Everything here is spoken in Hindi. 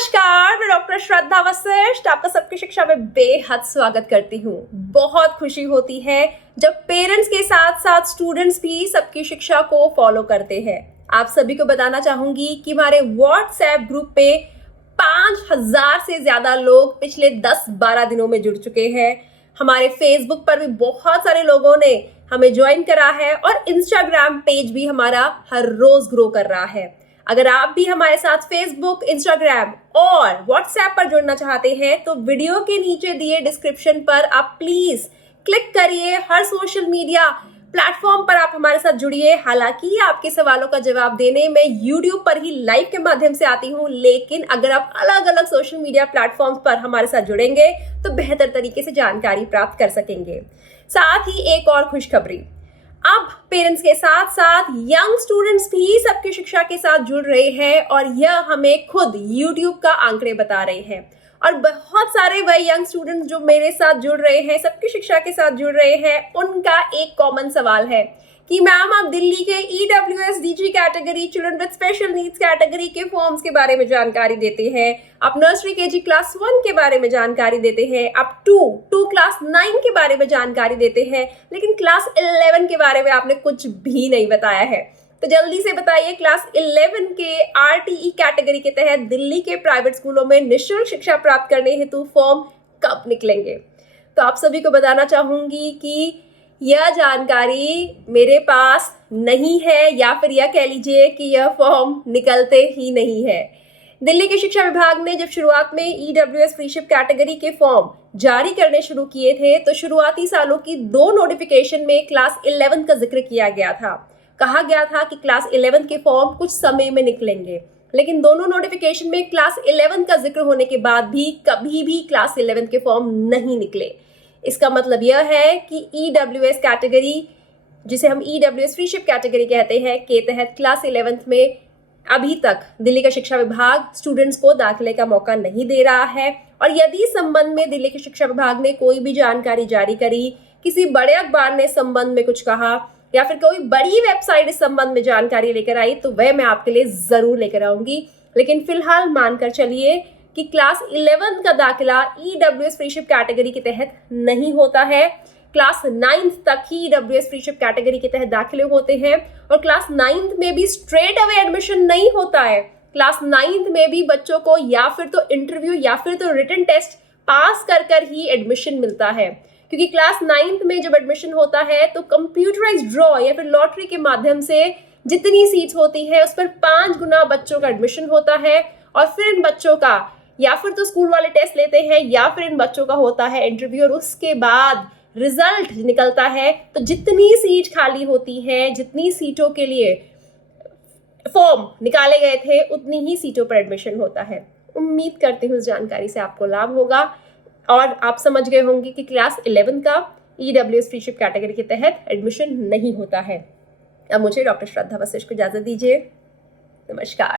नमस्कार, मैं डॉक्टर श्रद्धा वशिष्ठ आपका सबकी शिक्षा में बेहद स्वागत करती हूँ। बहुत खुशी होती है जब पेरेंट्स के साथ साथ स्टूडेंट्स भी सबकी शिक्षा को फॉलो करते हैं। आप सभी को बताना चाहूंगी कि हमारे व्हाट्सएप ग्रुप पे 5000 से ज्यादा लोग पिछले 10-12 दिनों में जुड़ चुके हैं। हमारे फेसबुक पर भी बहुत सारे लोगों ने हमें ज्वाइन करा है और इंस्टाग्राम पेज भी हमारा हर रोज ग्रो कर रहा है। अगर आप भी हमारे साथ फेसबुक, इंस्टाग्राम और व्हाट्सएप पर जुड़ना चाहते हैं तो वीडियो के नीचे दिए डिस्क्रिप्शन पर आप प्लीज क्लिक करिए। हर सोशल मीडिया प्लेटफॉर्म पर आप हमारे साथ जुड़िए। हालांकि आपके सवालों का जवाब देने में यूट्यूब पर ही लाइव के माध्यम से आती हूँ, लेकिन अगर आप अलग अलग सोशल मीडिया प्लेटफॉर्म्स पर हमारे साथ जुड़ेंगे तो बेहतर तरीके से जानकारी प्राप्त कर सकेंगे। साथ ही एक और खुशखबरी, अब पेरेंट्स के साथ साथ यंग स्टूडेंट्स भी सबकी शिक्षा के साथ जुड़ रहे हैं और यह हमें खुद YouTube का आंकड़े बता रहे हैं। और बहुत सारे वह यंग स्टूडेंट्स जो मेरे साथ जुड़ रहे हैं, सबकी शिक्षा के साथ जुड़ रहे हैं, उनका एक कॉमन सवाल है कि मैम आप दिल्ली के EWS DG category, children with special needs category के फॉर्म्स के बारे में जानकारी देते हैं, आप नर्सरी KG क्लास 1 के बारे में जानकारी देते हैं, आप 2 क्लास 9 के बारे में जानकारी देते हैं, लेकिन क्लास 11 के बारे में आपने कुछ भी नहीं बताया है। तो जल्दी से बताइए, क्लास 11 के RTE कैटेगरी के तहत दिल्ली के प्राइवेट स्कूलों में निःशुल्क शिक्षा प्राप्त करने हेतु फॉर्म कब निकलेंगे? तो आप सभी को बताना चाहूंगी कि यह जानकारी मेरे पास नहीं है, या फिर यह कह लीजिए कि यह फॉर्म निकलते ही नहीं है। दिल्ली के शिक्षा विभाग ने जब शुरुआत में EWS फ्रीशिप कैटेगरी के फॉर्म जारी करने शुरू किए थे तो शुरुआती सालों की 2 नोटिफिकेशन में क्लास 11 का जिक्र किया गया था। कहा गया था कि क्लास 11 के फॉर्म कुछ समय में निकलेंगे, लेकिन दोनों नोटिफिकेशन में क्लास 11 का जिक्र होने के बाद भी कभी भी क्लास 11 के फॉर्म नहीं निकले। इसका मतलब यह है कि EWS कैटेगरी, जिसे हम EWS फ्रीशिप कैटेगरी कहते हैं, के तहत क्लास 11 में अभी तक दिल्ली का शिक्षा विभाग स्टूडेंट्स को दाखिले का मौका नहीं दे रहा है। और यदि इस संबंध में दिल्ली के शिक्षा विभाग ने कोई भी जानकारी जारी करी, किसी बड़े अखबार ने इस संबंध में कुछ कहा, या फिर कोई बड़ी वेबसाइट इस संबंध में जानकारी लेकर आई, तो वह मैं आपके लिए जरूर लेकर आऊंगी। लेकिन फिलहाल मानकर चलिए कि क्लास 11 का दाखिला EWS फ्रीशिप कैटेगरी के तहत नहीं होता है। क्लास 9th तक ही EWS फ्रीशिप कैटेगरी के तहत दाखिले होते हैं और क्लास 9th में भी स्ट्रेट अवे एडमिशन नहीं होता है। क्लास 9th में भी बच्चों को या फिर तो इंटरव्यू या फिर तो रिटन टेस्ट पास कर ही एडमिशन मिलता है, क्योंकि क्लास 9th में जब एडमिशन होता है तो कंप्यूटराइज्ड ड्रॉ या फिर लॉटरी के माध्यम से जितनी सीट्स होती है उस पर 5 गुना बच्चों का एडमिशन होता है। और फिर इन बच्चों का या फिर तो स्कूल वाले टेस्ट लेते हैं या फिर इन बच्चों का होता है इंटरव्यू, और उसके बाद रिजल्ट निकलता है। तो जितनी सीट खाली होती है, जितनी सीटों के लिए फॉर्म निकाले गए थे, उतनी ही सीटों पर एडमिशन होता है। उम्मीद करती हूँ इस जानकारी से आपको लाभ होगा और आप समझ गए होंगे कि क्लास 11 का EWS फ्रीशिप कैटेगरी के तहत एडमिशन नहीं होता है। अब मुझे डॉक्टर श्रद्धा वशिष्ठ को इजाजत दीजिए। नमस्कार।